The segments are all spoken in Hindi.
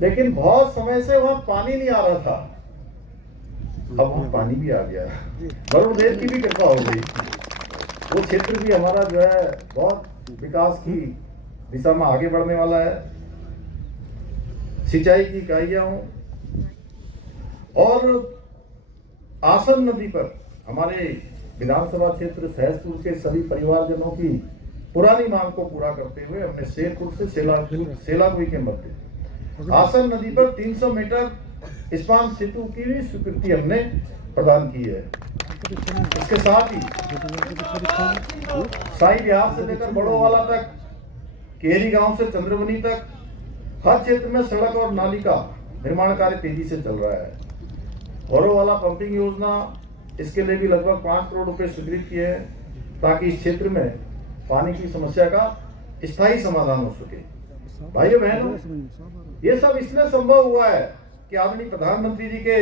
लेकिन बहुत समय से वहां पानी नहीं आ रहा था, अब वहां पानी भी आ गया, वरुण देव की भी कृपा हो गई। वो क्षेत्र भी हमारा जो है बहुत विकास की दिशा में आगे बढ़ने वाला है। सिंचाई की इकाइयां हों और आसन नदी पर हमारे विधानसभा क्षेत्र सहसपुर के सभी परिवारजनों की पुरानी मांग को पूरा करते हुए हमने शेरपुर से सेलाकुई के मध्य आसन नदी पर 300 मीटर स्पान सेतु की भी स्वीकृति हमने प्रदान की है। इसके साथ ही साई बिहार से लेकर बड़ोवाला तक, केरी गांव से चंद्रवनी तक हर क्षेत्र में सड़क और नाली का निर्माण कार्य तेजी से चल रहा है। बड़ोवाला पंपिंग योजना, इसके लिए भी लगभग 5 करोड़ रुपए स्वीकृत किए हैं ताकि इस क्षेत्र में पानी की समस्या का स्थायी समाधान हो सके। भाइयों बहनों, ये सब इसलिए संभव हुआ है कि आदरणीय प्रधानमंत्री जी के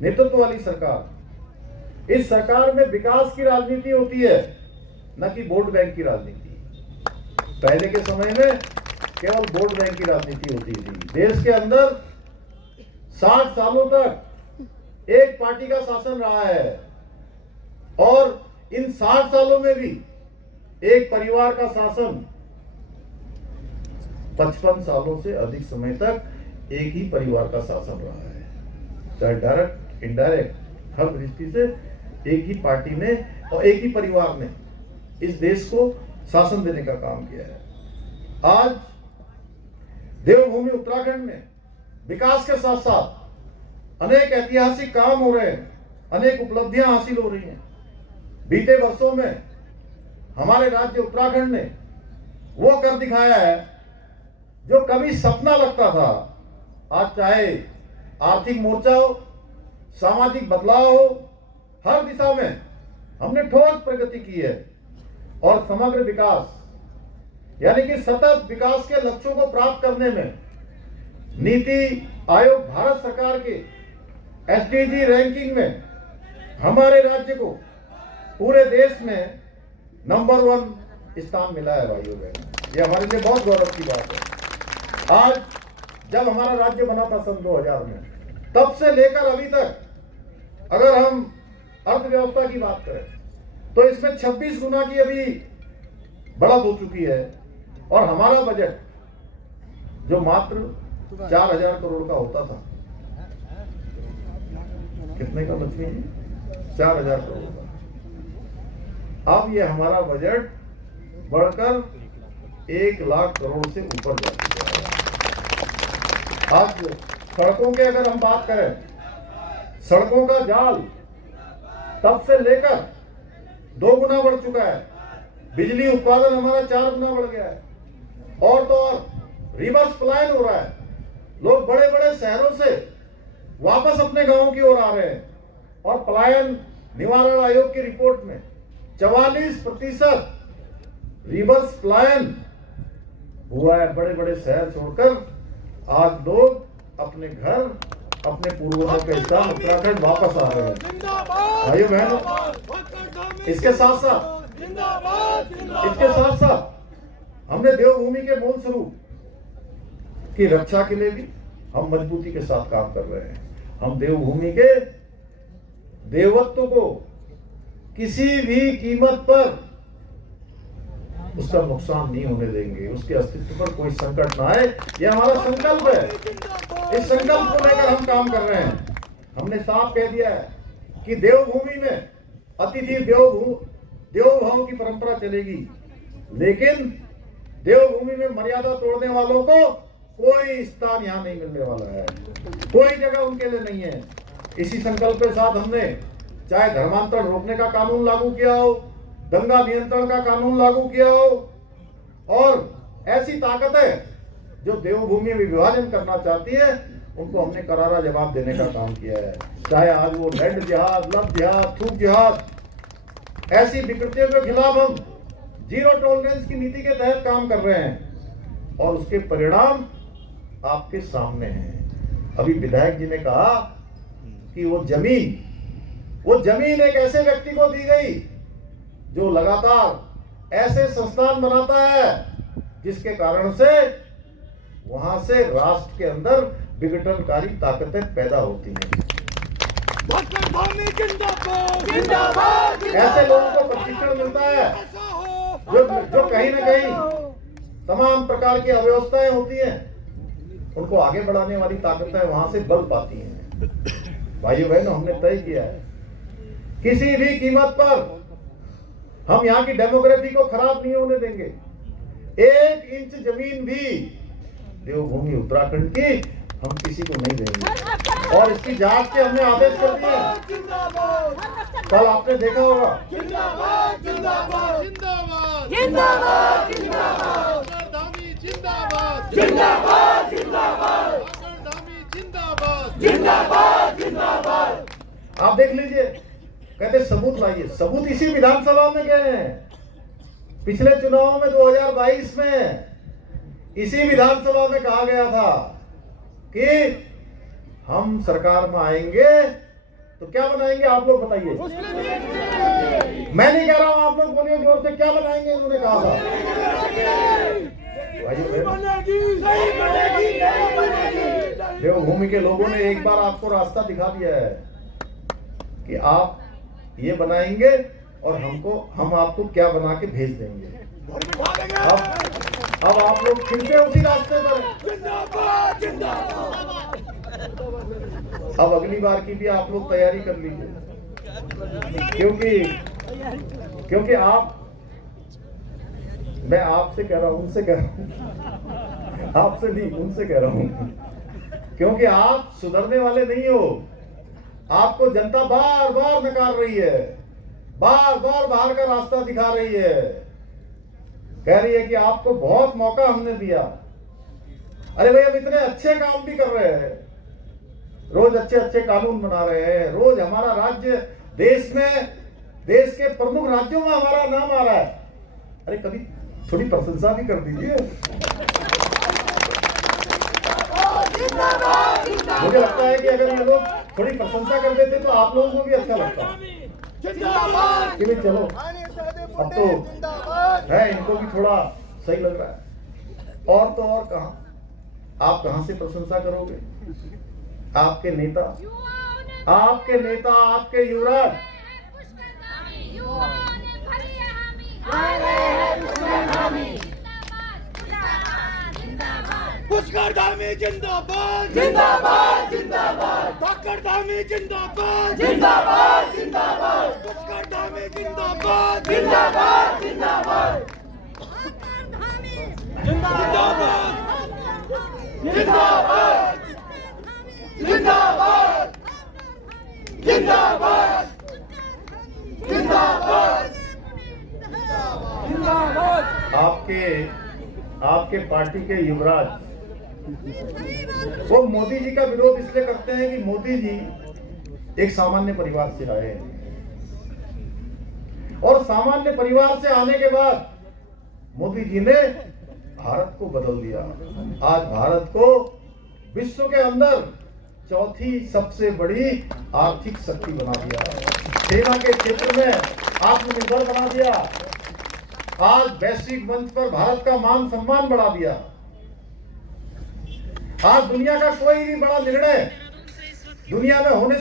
नेतृत्व वाली सरकार, इस सरकार में विकास की राजनीति होती है, न कि वोट बैंक की राजनीति। पहले के समय में केवल वोट बैंक की राजनीति होती थी। देश के अंदर 60 सालों तक एक पार्टी का शासन रहा है और इन 60 सालों में भी एक परिवार का शासन, 55 सालों से अधिक समय तक एक ही परिवार का शासन रहा है। चाहे डायरेक्ट इनडायरेक्ट हर दृष्टि से एक ही पार्टी ने और एक ही परिवार ने इस देश को शासन देने का काम किया है। आज देवभूमि उत्तराखंड में विकास के साथ साथ अनेक ऐतिहासिक काम हो रहे हैं, अनेक उपलब्धियां हासिल हो रही हैं। बीते वर्षों में हमारे राज्य उत्तराखंड ने वो कर दिखाया है जो कभी सपना लगता था। आज चाहे आर्थिक मोर्चा हो, सामाजिक बदलाव हो, हर दिशा में हमने ठोस प्रगति की है और समग्र विकास यानी कि सतत विकास के लक्ष्यों को प्राप्त करने में नीति आयोग भारत सरकार के एसडीजी रैंकिंग में हमारे राज्य को पूरे देश में नंबर 1 स्थान मिला है। भाइयों बहनों, ये हमारे लिए बहुत गौरव की बात है। आज जब हमारा राज्य बना था सन 2000 में, तब से लेकर अभी तक अगर हम अर्थव्यवस्था की बात करें तो इसमें 26 गुना की अभी बढ़त हो चुकी है और हमारा बजट जो मात्र 4000 करोड़ का होता था, कितने का लक्ष्मी जी? 4000 करोड़ का। अब ये हमारा बजट बढ़कर 1 लाख करोड़ से ऊपर जा चुका है। आज सड़कों के अगर हम बात करें, सड़कों का जाल तब से लेकर 2 गुना बढ़ चुका है। बिजली उत्पादन हमारा 4 गुना बढ़ गया है और तो और रिवर्स पलायन हो रहा है। लोग बड़े बड़े शहरों से वापस अपने गांवों की ओर आ रहे हैं और पलायन निवारण आयोग की रिपोर्ट में 44% रिवर्स पलायन हुआ है। बड़े बड़े शहर छोड़कर आज लोग अपने घर, अपने पूर्वजों के स्थान उत्तराखंड वापस आ रहे हैं। भाइयों बहनों, इसके साथ साथ हमने देवभूमि के मूल स्वरूप की रक्षा के लिए भी हम मजबूती के साथ काम कर रहे हैं। हम देवभूमि के देवत्व को किसी भी कीमत पर उसका नुकसान नहीं होने देंगे, उसके अस्तित्व पर कोई संकट ना आए, यह हमारा संकल्प है। इस संकल्प को लेकर हम काम कर रहे हैं। हमने साफ कह दिया है कि देवभूमि में अतिथि देवो भव की परंपरा चलेगी, लेकिन देवभूमि में मर्यादा तोड़ने वालों को कोई स्थान यहाँ नहीं मिलने वाला है, कोई जगह उनके लिए नहीं है। इसी संकल्प के साथ हमने चाहे धर्मांतरण रोकने का कानून लागू किया हो, दंगा नियंत्रण का कानून लागू किया हो और ऐसी ताकतें जो देवभूमि में विभाजन करना चाहती है उनको हमने करारा जवाब देने का काम किया है। चाहे आज वो लैंड जिहाद, लव जिहाद, थूक जिहाद, ऐसी विकृतियों के खिलाफ हम जीरो टॉलरेंस की नीति के तहत काम कर रहे हैं और उसके परिणाम आपके सामने हैं। अभी विधायक जी ने कहा कि वो जमीन एक ऐसे व्यक्ति को दी गई जो लगातार ऐसे संस्थान बनाता है जिसके कारण से वहां से राष्ट्र के अंदर विघटनकारी ताकतें पैदा होती हैं। ऐसे लोगों को प्रशिक्षण मिलता है जो कहीं ना कहीं तमाम प्रकार की अव्यवस्थाएं होती हैं, उनको आगे बढ़ाने वाली ताकतें वहां से बल पाती हैं। भाइयों बहनों, हमने तय किया है किसी भी कीमत पर हम यहाँ की डेमोग्राफी को खराब नहीं होने देंगे। 1 इंच जमीन भी देवभूमि उत्तराखंड की हम किसी को नहीं देंगे, और इसकी जांच के हमने आदेश कर दिए। कल आपने देखा होगा आप देख लीजिए, कहते सबूत लाइए। सबूत इसी विधानसभा में गए हैं। पिछले चुनाव में 2022 में इसी विधानसभा में कहा गया था कि हम सरकार में आएंगे तो क्या बनाएंगे, आप लोग बताइए। मैं नहीं कह रहा हूं, आप लोग बोलिए जोर से, क्या बनाएंगे उन्होंने कहा था। देवभूमि के लोगों ने एक बार आपको रास्ता दिखा दिया है कि आप ये बनाएंगे और हम आपको क्या बना के भेज देंगे। अब आप लोग फिर से उसी रास्ते पर। अब अगली बार की भी आप लोग तैयारी कर लीजिए, क्योंकि मैं आपसे कह रहा हूं, उनसे कह रहा हूं, आपसे नहीं उनसे कह रहा हूं, क्योंकि आप सुधरने वाले नहीं हो। आपको जनता बार बार नकार रही है, बार बार बाहर का रास्ता दिखा रही है, कह रही है कि आपको बहुत मौका हमने दिया। अरे भाई, हम इतने अच्छे काम भी कर रहे हैं, रोज अच्छे अच्छे कानून बना रहे हैं, रोज हमारा राज्य देश के प्रमुख राज्यों में हमारा नाम आ रहा है। अरे कभी थोड़ी प्रशंसा भी कर दीजिए। मुझे लगता है कि अगर ये लोग थोड़ी प्रशंसा कर देते तो आप लोगों को भी अच्छा लगता कि भाई चलो अब तो है, इनको भी थोड़ा सही लग रहा है। और तो और आप कहां से प्रशंसा करोगे? आपके नेता, आपके युवराज पुष्कर धामी जिंदाबाद जिंदाबाद जिंदाबाद, पुष्कर धामी जिंदाबाद जिंदाबाद जिंदाबाद, पुष्कर धामी जिंदाबाद जिंदाबाद जिंदाबाद, जिंदाबाद जिंदाबाद जिंदाबाद जिंदाबाद जिंदाबाद जिंदाबाद। आपके पार्टी के युवराज वो मोदी जी का विरोध इसलिए करते हैं कि मोदी जी एक सामान्य परिवार से आए हैं, और सामान्य परिवार से आने के बाद मोदी जी ने भारत को बदल दिया। आज भारत को विश्व के अंदर चौथी सबसे बड़ी आर्थिक शक्ति बना दिया, सेना के क्षेत्र में आत्मनिर्भर बना दिया, आज वैश्विक मंच पर भारत का मान सम्मान बढ़ा दिया। आज दुनिया का कोई भी बड़ा निर्णय दुनिया में होने